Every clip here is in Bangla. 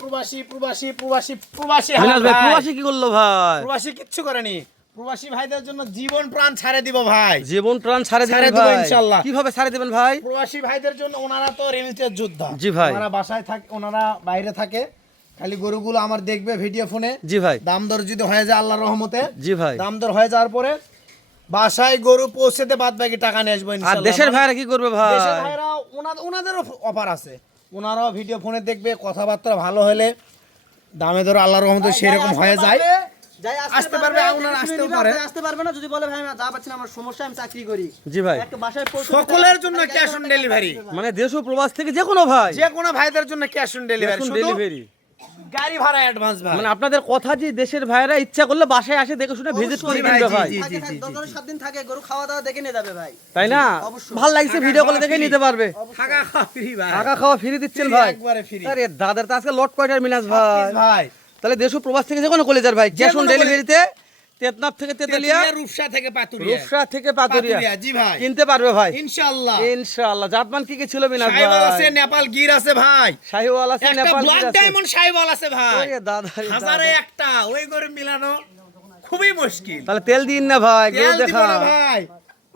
প্রবাসী প্রবাসী প্রবাসী প্রবাসী মিনাজ ভাই প্রবাসী কি করলো ভাই? প্রবাসী কিচ্ছু করেনি। প্রবাসী ভাইদের জন্য জীবন প্রাণ ছাড়ে দিব ভাই। জীবন প্রাণ ছাড়ে ছাড়ে দিবেন দেব ভাই ইনশাআল্লাহ। কিভাবে ছাড়ে দিবেন ভাই? প্রবাসী ভাইদের জন্য ওনারা তো রেমিটেন্স যোদ্ধা। জি ভাই। ওনারা বাসায় থাকে, ওনারা বাইরে থাকে, খালি গরুগুলো আমার দেখবে ভিডিও ফোনে। জি ভাই। দাম দর যদি হয়ে যায় আল্লাহর রহমতে, জি ভাই। দাম দর হয়ে যাওয়ার পরে বাসায় গরু পৌঁছেতে বাদ বাকি টাকা নিয়ে আসবো আর ইনশাআল্লাহ। দেশের ভাইরা কি করবে ভাই? দেশের ভাইরা ওনাদেরও অফার আছে, ওনারাও ভিডিও ফোনে দেখবে, কথাবার্তা ভালো হলে দামে দর আল্লাহর রহমতে সেরকম হয়ে যায়। আসতে পারবে, ওনারা আসতেও পারে। আসতে পারবে না যদি বলে ভাই আমি যা পাচ্ছি না, আমার সমস্যা, আমি চাকরি করি। জি ভাই। একটা বাসায় পৌঁছে সকলের জন্য ক্যাশ অন ডেলিভারি, মানে দেশ ও প্রবাস থেকে যে কোনো ভাই যে কোনো ভাইদের জন্য ক্যাশ অন ডেলিভারি, শুধু ডেলিভারি। গাড়ি ভাড়া অ্যাডভান্স ভাই। মানে আপনাদের কথা যে দেশের ভাইরা ইচ্ছা করলে বাসায় আসে দেখে শুনে ভিজিট করে ভাই, কিনবে ভাই, জি, থাকে, 7 দিন থাকে, গরু খাওয়া দাওয়া দেখে নিয়ে যাবে ভাই। তাই না? অবশ্যই। ভালো লাগছে, ভিডিও কলে দেখে নিতে পারবে। থাকা খাওয়া ফ্রি ভাই, টাকা খাওয়া ফ্রি দিচ্ছেন Free, ভাই। একবারে free। আরে দাদার তো আজকে লট কয়টার মিনাজ ভাই। ভাই তাহলে দেশ ও প্রবাস থেকে যে কোনো কলেজের ভাই ক্যাশ অন কোনো ডেলিভারিতে তেতনাফ থেকে তেতুলিয়া, রূপসা থেকে পাতুরিয়া, রূপসা থেকে পাতুরিয়া জি ভাই কিনতে পারবে ভাই ইনশাআল্লাহ। ইনশাআল্লাহ। জাতমান কি কি ছিল মিনাজ ভাই? সাইওয়াল আছে, নেপাল গির আছে ভাই, শাহিওয়াল আছে, একটা নেপাল ব্ল্যাক গির আছে। ডায়মন্ড সাইওয়াল আছে ভাই। ওরে দাদা রে হাজারে দাদা। একটা, ওই গরু মিলানো খুবই মুশকিল। তাহলে তেল দিন না ভাই, গরু তেল দিব দেখা। না ভাই,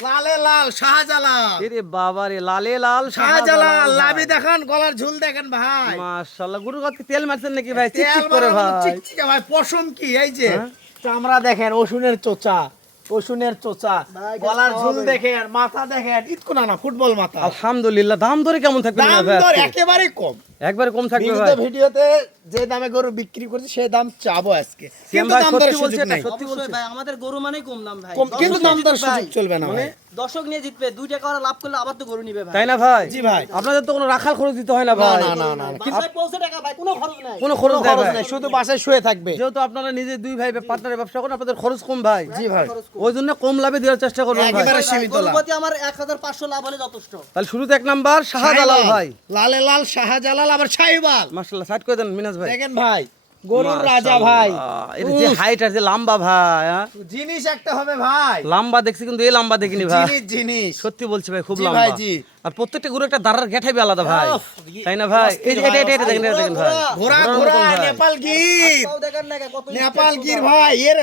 লালে লাল শাহজালাল, এরে বাবা রে, লালে লাল শাহজালাল লাভি দেখান, গলার ঝুল দেখেন ভাই, মাশাআল্লাহ। গরুর গাতে তেল মারছেন নাকি ভাই? তেল চিকচিক করে মারানো ভাই। চিকচিকে ভাই, পশম কি এই যে হ্যাঁ? চামড়া দেখেন, ওষুনের চোচা, ওষুনের চোচা, ভাই, গলার খাওয়া ঝুল হবে। দেখেন, মাথা দেখেন, ইতকুনা না ফুটবল মাথা। আলহামদুলিল্লাহ। দাম দরে কেমন থাকবে দাম মিনাজ ভাই দর আজকে? একেবারে কম। একবারে কম থাকবে বিগত ভাই। ভিডিওতে যে দামে গরু বিক্রি করছে সেই দাম চাবো আজকে, সিয়াম কিন্তু ভাই দাম সত্যি দরের বলছে সুযোগ এটা, নেই। সত্যি বলছে। অবশ্যই ভাই, আমাদের গরু মানেই কম দাম ভাই। কম, কিন্তু দর্শক দাম নিয়ে দর জিতবে সুযোগ ভাই। চলবে না মানে ভাই। দর্শক নিয়ে জিতবে, 2 টাকা ওরা লাভ করলে আবার তো গরু নিবে ভাই। তাই না ভাই? জি ভাই। আপনাদের তো কোনো রাখাল খরচ দিতে হয় না ভাই। না না না না, বাসায় পৌঁছে টাকা ভাই, কোনো খরচ নাই। কোনো খরচ কোনো দেয় খরচ ভাই। নেই, শুধু বাসায় শুয়ে থাকবে। যেহেতু আপনারা নিজে দুই ভাই পার্টনারে ব্যবসা করেন, আপনাদের খরচ কম ভাই। জি ভাই, খরচ কম। ওই জন্য কম লাভে দেওয়ার চেষ্টা করবেন ভাই। একেবারে ভাই, সীমিত গরুর লাভ। প্রতি আমার 1500 লাভ হলে যথেষ্ট। তাহলে শুরুতে 1 নাম্বার শাহজালাল ভাই। লালে লাল শাহজালাল, আবার শাহিওয়াল মাশাআল্লাহ। সাইড করে দেন মিনাজ ভাই। দেখেন ভাই, গরুর রাজা ভাই। মাশাআল্লাহ। এর যে হাইট আছে, লম্বা ভাই, হ্যাঁ? জিনিস একটা হবে ভাই, লম্বা দেখছি কিন্তু এই লম্বা দেখিনি ভাই। জিনিস জিনিস। সত্যি বলছি ভাই, খুব জি লম্বা। ভাই, জি। আর প্রত্যেকটা গরু একটা দাঁড়ার গেঠাই আলাদা ভাই, উফ, তাই না ভাই? এই যে এটা এটা এটা দেখেন, এটা দেখেন ভাই। ঘোড়া ঘোড়ার ঘোড়া মতন ভাই। নেপাল গির, তাও দেখেন না কত নেপাল গির ভাই, এর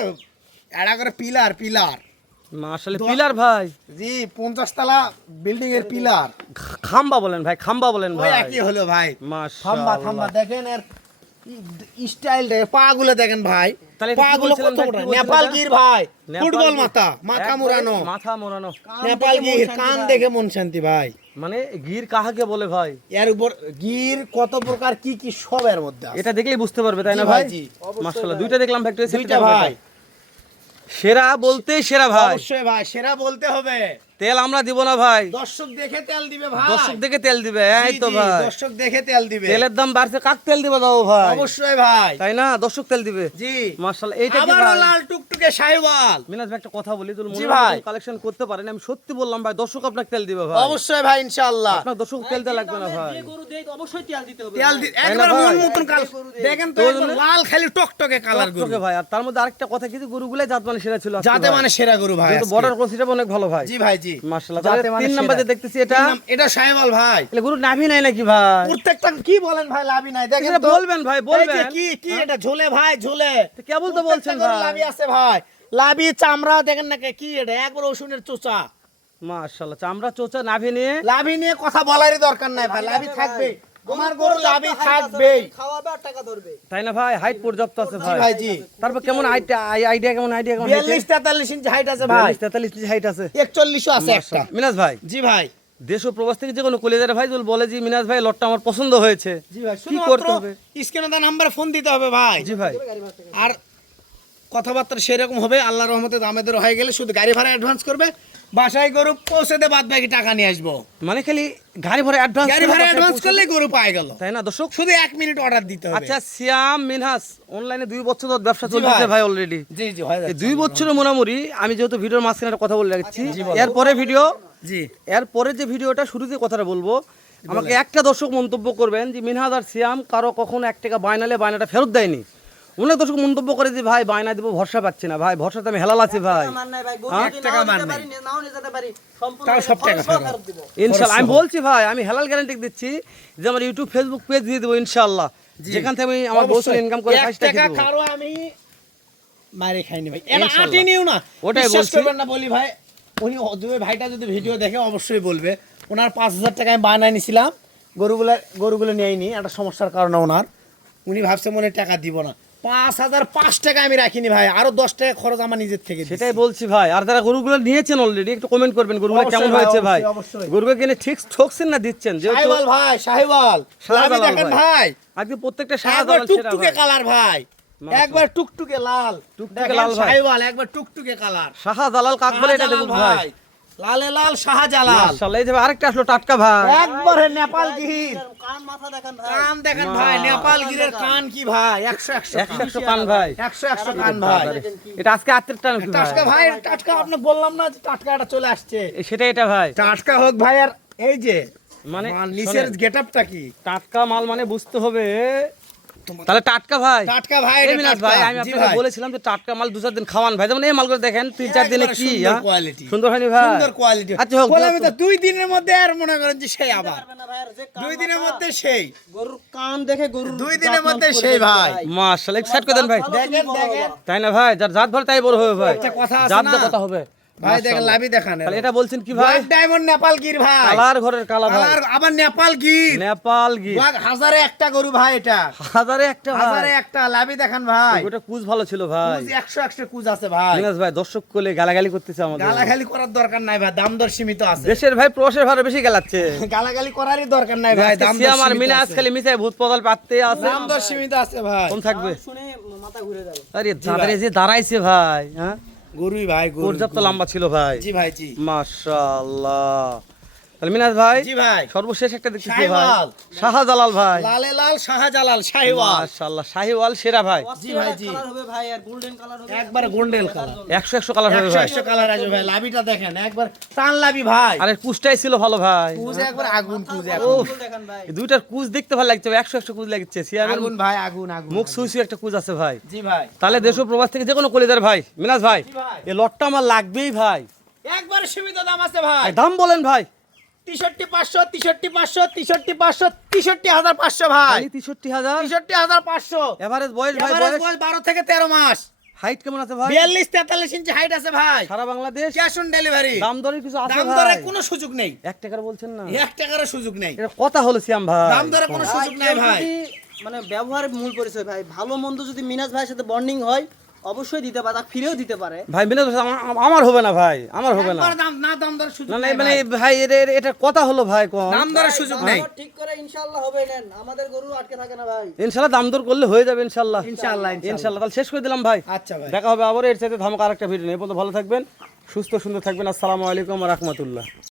এড়া করে পিলার পিলার। মাশাআল্লাহ। পিলার ভাই, জি 50 তলা বিল্ডিং এর পিলার, খাম্বা বলেন ভাই, খাম্বা বলেন ওই ভাই। একই হলো ভাই। থাম্বা মাশাআল্লাহ। থাম্বা দেখেন, এর স্টাইল দেখেন, পা গুলো দেখেন ভাই, তাহলে এটা পা কি গুলো বলছিলেন কত ভাই, বড়। কি বলছিলেন নেপাল এটা? গির ভাই, নেপাল ফুটবল গির। মাথা, মাথা একবারে মুড়ানো। মাথা মোড়ানো। নেপাল গির, কান দেখে মন শান্তি ভাই। মানে গির কাহাকে বলে ভাই? এর উপর গির কত প্রকার কি কি সব এর মধ্যে আছে। এটা দেখলেই বুঝতে পারবে, তাই জি না ভাই, ভাই? জি। মাশাআল্লাহ। দুইটা দেখলাম ফ্যাক্টরি দুইটা ভাই, সেরা বলতেই সেরা ভাই। অবশ্যই ভাই, সেরা বলতে হবে। তেল আমরা দিব না ভাই, দর্শক দেখে তেল দিবে ভাই, দর্শক দেখে তেল দিবে। এই জি, তো জি, ভাই, দর্শক দেখে তেল দিবে। তেলের দাম বাড়ছে, কাক তেল দিবে দাও ভাই, অবশ্যই ভাই, তাই না? দর্শক তেল দিবে। জি। মাশাআল্লাহ। এইটা কি আবারও ভাই? লাল টুকটুকে শাহিওয়াল। মিনাজ ভাই একটা কথা বলি, তুমি জি ভাই। কালেকশন করতে পারেন, আমি সত্যি বললাম ভাই, দর্শক আপনাকে তেল দিবে ভাই। অবশ্যই ভাই, ইনশাআল্লাহ। আপনার দর্শক তেল দেওয়া লাগবে না ভাই। যে গরু দেয় অবশ্যই তেল দিতে হবে তেল ভাই। একবার না মন ভাই? মতন কাল দেখেন তো, তো একবার লাল খালি টকটকে কালার গরু, টকটকে ভাই। আর তার মধ্যে আরেকটা কথা, কিন্তু গরুগুলাই জাত মানে সেরা ছিল আজকে যাতে ভাই। মানে সেরা গরু ভাই কিন্তু আজকে। বর্ডার ক্রস এটা অনেক ভালো ভাই। জি ভাই, জি। মাশাআল্লাহ। যাতে তাহলে মানে 3 সেরা। নাম্বারে দেখতেছি এটা, এটা শাহিওয়াল ভাই। এলে গরু নাভি নাই নাকি ভাই? প্রত্যেকটা কি বলেন ভাই, লাভি নাই দেখেন এটা তো। বলবেন ভাই, এই যে বলবেন। কি কি এটা ঝোলে ভাই, ঝোলে তো কেবল তো বলছেন প্রত্যেকটা গরুর ভাই। লাভি আছে ভাই, লাভি চামড়া দেখেন না, কি এটা একবার ওষুনের চোচা। মাশাআল্লাহ। চামড়া চোচা নাভি নিয়ে লাভি নিয়ে কথা বলারই দরকার নাই ভাই, লাভি থাকবে, আমার গরু লাভি থাকবেই। খাওয়াবে আর টাকা ধরবে। তাই না ভাই? হাইট পর্যাপ্ত আছে জি ভাই। ভাই, জি। তারপর কেমন আইডিয়া কেমন 42-43 ইঞ্চি হাইট আছে ভাই, 43 ইঞ্চি হাইট আছে। 41 আছে একটা। মিনাজ ভাই, জি ভাই, দেশ ও প্রবাস থেকে যে কোনো কলেজের ভাই যদি বলে যে মিনাজ ভাই লটটা আমার পছন্দ হয়েছে, জি ভাই, কি করতে হবে? স্ক্রিনে দেওয়া নাম্বারে ফোন দিতে হবে ভাই। জি ভাই। আর কথাবার্তা সেরকম হবে, আল্লাহর রহমতে দামে দর হয়ে গেলে শুধু গাড়ি ভাড়া অ্যাডভান্স করবে, বাসায় গরু পৌঁছেতে বাদ বাকি টাকা নিয়ে আসবো। মানে খালি গাড়ি ভাড়া অ্যাডভান্স, গাড়ি ভাড়া অ্যাডভান্স করলে গরু পায় গেল, তাই না দর্শক? শুধু 1 মিনিট অর্ডার দিতে হবে। আচ্ছা, সিয়াম মিনহাস অনলাইনে 2 বছর ধরে ব্যবসা জি চলতেছে ভাই। ভাই অলরেডি। জি জি, হয়ে এই যাচ্ছে। 2 বছরের মোটামুটি আমি যেহেতু ভিডিওর মাঝখানে একটা কথা বলে রাখছি, জি, বলো। এরপরে ভিডিও, জি এরপরে যে ভিডিওটা শুরুতে কথাটা বলবো, আমাকে একটা দর্শক মন্তব্য করবেন যে মিনহাজ আর সিয়াম কারো কখনো 1 টাকা বায়নালে বায়নাটা ফেরত দেয়নি। অনেক দর্শক মন্তব্য করে যে ভাই বায়না দিব, ভরসা পাচ্ছি না ভাই, ভরসাতে আমি হেলাল আছি ভাই। আমার নাই ভাই, গরু হ্যাঁ? যদি টাকা নাও মান নিতে নাই। পারি, নাও নিতে যেতে পারি, সম্পূর্ণ তাও সব টাকা খরচ ফেরত। দিব। ইনশাআল্লাহ আমি খরচ সহ। বলছি ভাই, আমি হেলাল গ্যারান্টি দিচ্ছি যে আমার ইউটিউব ফেসবুক পেজ দিয়ে দেবো ইনশাআল্লাহ। জি। যেখান থেকে আমি আমার বছর অবশ্যই। ইনকাম করে এক 5 টাকা টাকা দেবো। কারো আমি মারে খাইনি ভাই, এটা ইনশাল্লাহ। আটি নিও না। ওটাই বিশ্বাস বলছি। করবেন না বলি ভাই, উনি যদি ভাইটা যদি ভিডিও দেখে অবশ্যই বলবে, ওনার 5,000 টাকা আমি বায়নায় নিছিলাম, গরুগুলো নেয়নি একটা সমস্যার কারণে ওনার, উনি ভাবছে মনে টাকা দিব না, 5,005 টাকা আমি রাখিনি ভাই, আরো 10 টাকা খরচ আমার নিজের থেকে দিছি। সেটাই বলছি ভাই, আর যারা গরুগুলো নিয়েছেন অলরেডি একটু কমেন্ট করবেন গরুগুলো অবশ্যই কেমন ভাই, হয়েছে ভাই, অবশ্যই। গরুগুলো কিনে ঠিক ঠকছেন না দিচ্ছেন, যেহেতু শাহিওয়াল ভাই, শাহিওয়াল শাহজালাল লাভি দেখেন ভাই। ভাই, আজকে প্রত্যেকটা একবার শাহজালাল সেরা টুকটুকে ভাই। কালার ভাই, মাশাআল্লাহ। একবার টুকটুকে লাল, টুকটুকে দেখেন লাল ভাই। শাহিওয়াল একবার টুকটুকে কালার, শাহজালাল কাক বলে এটা দেখুন শাহজালাল ভাই, লালে লাল শাহজালাল, মাশাআল্লাহ। এই যে আরেকটা আসলো টাটকা ভাই, একবারে নেপাল গির কান মাথা দেখেন ভাই। কান দেখেন ভাই, নেপাল গিরের কান কি ভাই, 100 কান ভাই, 100 কান ভাই, এটা আজকে আত্মের টান কি ভাই, টাটকা ভাই, টাটকা আপনি বললাম না যে টাটকা এটা চলে আসছে, সেটাই এটা ভাই, টাটকা হোক ভাই। আর এই যে মানে নিচের শোনেন, গেটআপটা কি টাটকা মাল মানে বুঝতে হবে, তাহলে টাটকা ভাই। টাটকা ভাই, এই এটা মিনাজ টাটকা। ভাই, আমি জি আপনাকে ভাই। বলেছিলাম যে টাটকা মাল 2-4 দিন খাওয়ান ভাই, যেমন এই মালগুলো দেখেন 3-4 দিনে একবারে কি সুন্দর হ্যাঁ? quality। সুন্দর হয়নি ভাই, সুন্দর কোয়ালিটি। আচ্ছা হোক, বললাম তো 2 দিনের মধ্যে আর মনে করেন যে সেই আবার পারবে না ভাই, আর যে কান 2 দিনের মাথা, মধ্যে সেই গরুর কান দেখে গরুর 2 দিনের জাত নাম মধ্যে করে সেই দেবে ভাই। মাশাআল্লাহ, সেট করে দেন ভাই, ভালো দেখেন তুমি বড় দেখেন বাবা। তাই না ভাই, যার জাত ভালো তাই বড় হবে ভাই, একটা কথা আছে জাত না? দিয়ে কথা হবে ভাই দেখেন মাশাআল্লাহ। লাভি দেখান, তাহলে এটা বলছেন কি ভাই, ব্ল্যাক ডায়মন্ড নেপাল গির ভাই, কালার ঘরের কালা ভাই, কালার আবার নেপাল গির, নেপাল গি ব্ল্যাক হাজারে একটা গরু ভাই, এটা হাজারে একটা ভাই, হাজারে একটা লাভি দেখান ভাই, ওটা কুজ ভালো ছিল ভাই, কুজ 100 কুজ আছে ভাই, মিনাজ ভাই দর্শক কোলে গালাগালি করতেছে আমাদের, গালাগালি করার দরকার নাই ভাই, দাম দর সীমিত আছে, দেশের ভাই প্রবাসের ভাড়া বেশি গেলাচ্ছে, গালাগালি করারই দরকার নাই ভাই, দাম দর সিয়াম আর সীমিত মিনাজ আছে। খালি মিশাই ভূত পদাল পাততে আছে, দাম দর সীমিত আছে ভাই, কম থাকবে, শুনে মাথা ঘুরে যাবে। আরে যাদের এই যে দাঁড়াইছে ভাই, হ্যাঁ গরুই ভাই গরু, পর্যাপ্ত লম্বা ছিল ভাই, জি ভাই জি, মাশাআল্লাহ। তাহলে মিনাজ ভাই জি ভাই, সর্বশেষ একটা দেখতেছি ভাই, শাহিওয়াল। শাহজালাল ভাই, লালে লাল শাহজালাল শাহিওয়াল, মাশাআল্লাহ, শাহিওয়াল সেরা ভাই, জি ভাই, জি। কালার হবে ভাই, আর গোল্ডেন কালার হবে, একবার গোল্ডেন কালার, 100 কালার হবে ভাই, 100 কালার আছে ভাই, লাভিটা দেখেন একবার টান লাভি ভাই, আরে কুচটাই ছিল ভালো ভাই, কুজ একবার আগুন, কুজ ও আগুন, দেখেন ভাই। এই দুইটার কুচ দেখতে ভালো লাগছে, 100 কুচ লাগছে, সিয়ামের আগুন ভাই, আগুন আগুন, মুখ সুইসু একটা কুচ আছে ভাই, জি ভাই, তাহলে দেশ ও প্রবাস থেকে যে কোনো কলিদার ভাই, মিনাজ ভাই জি ভাই, এই লটটা আমার লাগবেই ভাই, একবার সীমিত দাম আছে ভাই, আর দাম বলেন ভাই, 63,500 63,500 63,500 63,500 ভাই, 63,000, 63,500, এভারেজ বয়স ভাই, এভারেজ বয়স বয়স 12 থেকে 13 মাস, হাইট কেমন আছে ভাই, 42-43 ইঞ্চি হাইট আছে ভাই, সারা বাংলাদেশ ক্যাশ অন ডেলিভারি, দাম দরের কিছু আছে দাম ভাই, দরে কোনো সুযোগ নেই, 1 টাকার বলছেন না, 1 টাকারও সুযোগ নেই, এটা কথা হলো সিয়াম ভাই, দাম দরে কোনো সুযোগ ভাই, নেই কেউ ভাই, যদি মানে ব্যবহারের মূল পরিচয় ভাই, ভালো মন্দ যদি মিনাজ ভাইয়ের সাথে বন্ডিং হয় অবশ্যই দিতে পারে, তাকে ফিরেও দিতে পারে। ভাই মিনাজ ভাই, আমার হবে না ভাই, আমার হবে না, একবার দাম দরে সুযোগ না না নেই মানে ভাই, ভাই এটা কথা হলো ভাই কম, দাম দরে সুযোগ নেই, আমার ঠিক করে ইনশাআল্লাহ হবে, নেন আমাদের গরু আটকে থাকে না ভাই। ইনশাআল্লাহ দাম দর করলে হয়ে যাবে ইনশাআল্লাহ, ইনশাআল্লাহ ইনশাআল্লাহ। তাহলে শেষ করে দিলাম ভাই, আচ্ছা ভাই। দেখা হবে আবার এর সাথে ধামাকা আরেকটা ভিডিও নিয়ে, এই পর্যন্ত ভালো থাকবেন, সুস্থ সুন্দর থাকবেন, আসসালামু আলাইকুম ওয়া রাহমাতুল্লাহ।